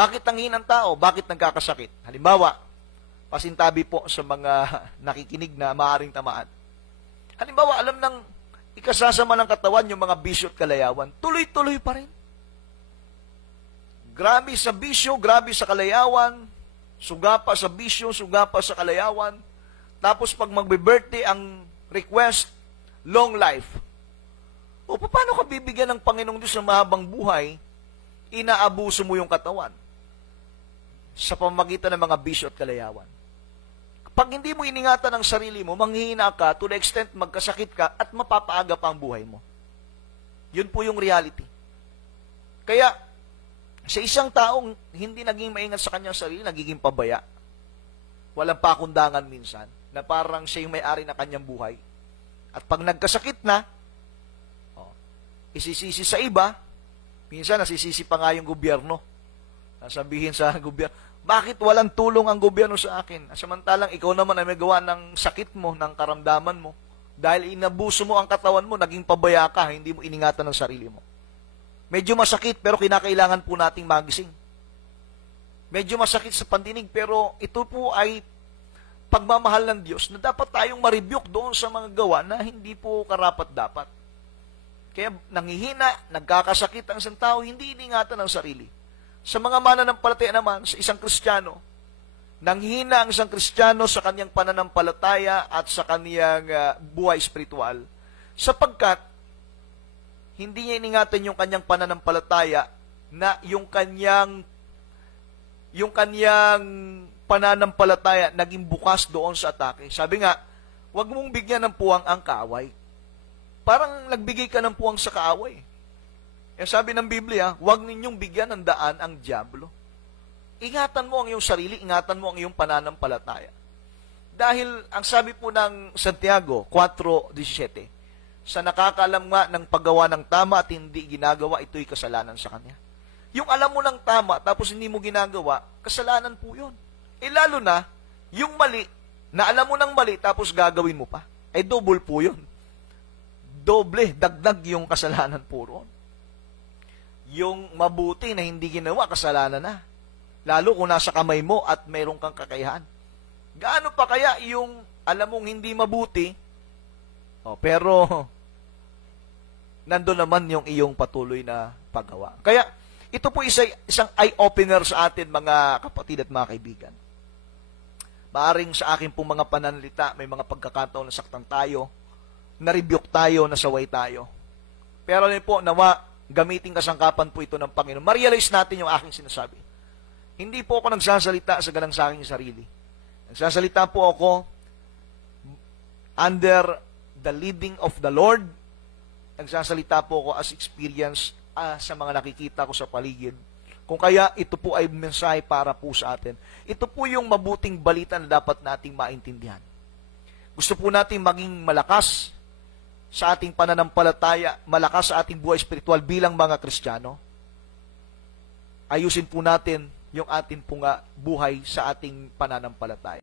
Bakit tanghin ang tao? Bakit nagkakasakit? Halimbawa, pasintabi po sa mga nakikinig na maaaring tamaan. Halimbawa, alam ng ikasasama ng katawan yung mga bisyo at kalayawan, tuloy-tuloy pa rin. Grabe sa bisyo, grabe sa kalayawan, sugapa sa bisyo, sugapa sa kalayawan. Tapos pag magbe-birthday ang request, long life. O paano ka bibigyan ng Panginoong Diyos ng mahabang buhay, inaabuso mo yung katawan sa pamamagitan ng mga bisyo at kalayawan? Pag hindi mo iningatan ang sarili mo, manghihina ka to the extent magkasakit ka at mapapaaga pa ang buhay mo. Yun po yung reality. Kaya, sa isang taong hindi naging maingat sa kanyang sarili, nagiging pabaya. Walang pakundangan minsan, na parang siya yung may-ari ng kanyang buhay. At pag nagkasakit na, isisisi sa iba, minsan nasisisi pa nga yung gobyerno. Nasabihin sa gobyerno, bakit walang tulong ang gobyerno sa akin? Samantalang ikaw naman ay may gawa ng sakit mo, ng karamdaman mo. Dahil inabuso mo ang katawan mo, naging pabaya ka, hindi mo iningatan ang sarili mo. Medyo masakit, pero kinakailangan po nating magising. Medyo masakit sa pandinig, pero ito po ay pagmamahal ng Diyos na dapat tayong ma-rebuke doon sa mga gawa na hindi po karapat-dapat. Kaya nanghihina, nagkakasakit ang isang tao, hindi iningatan ang sarili. Sa mga mananampalataya naman, sa isang Kristiyano, nanghihina ang isang Kristiyano sa kanyang pananampalataya at sa kanyang buhay espiritual, sapagkat hindi niya iningatan yung kanyang pananampalataya na yung kanyang pananampalataya naging bukas doon sa atake. Sabi nga, huwag mong bigyan ng puwang ang kaaway. Parang nagbigay ka ng puwang sa kaaway. Eh, sabi ng Biblia, huwag ninyong bigyan ng daan ang dyablo. Ingatan mo ang iyong sarili, ingatan mo ang iyong pananampalataya. Dahil, ang sabi po ng Santiago 4:17, sa nakakaalam nga ng paggawa ng tama at hindi ginagawa, ito'y kasalanan sa kanya. Yung alam mo ng tama, tapos hindi mo ginagawa, kasalanan po yun. Eh lalo na, yung mali, na alam mo ng mali, tapos gagawin mo pa. Eh double po yun. Doble, dagdag yung kasalanan po roon. Yung mabuti na hindi ginawa, kasalanan na. Lalo kung nasa kamay mo at mayroon kang kakayahan. Gaano pa kaya yung alam mong hindi mabuti, pero nandun naman yung iyong patuloy na paggawa. Kaya, ito po isang eye-opener sa atin, mga kapatid at mga kaibigan. Maaring sa akin pong mga pananalita, may mga pagkakataon na saktan tayo, na-rebuke tayo, nasaway tayo. Pero rin po, nawa, gamitin kasangkapan po ito ng Panginoon. Ma-realize natin yung aking sinasabi. Hindi po ako nagsasalita sa ganang sa aking sarili. Nagsasalita po ako under the leading of the Lord. Nagsasalita po ako as experience sa mga nakikita ko sa paligid. Kung kaya, ito po ay mensahe para po sa atin. Ito po yung mabuting balita na dapat nating maintindihan. Gusto po nating maging malakas sa ating pananampalataya, malakas sa ating buhay espiritual bilang mga Kristiyano. Ayusin po natin yung ating buhay sa ating pananampalataya.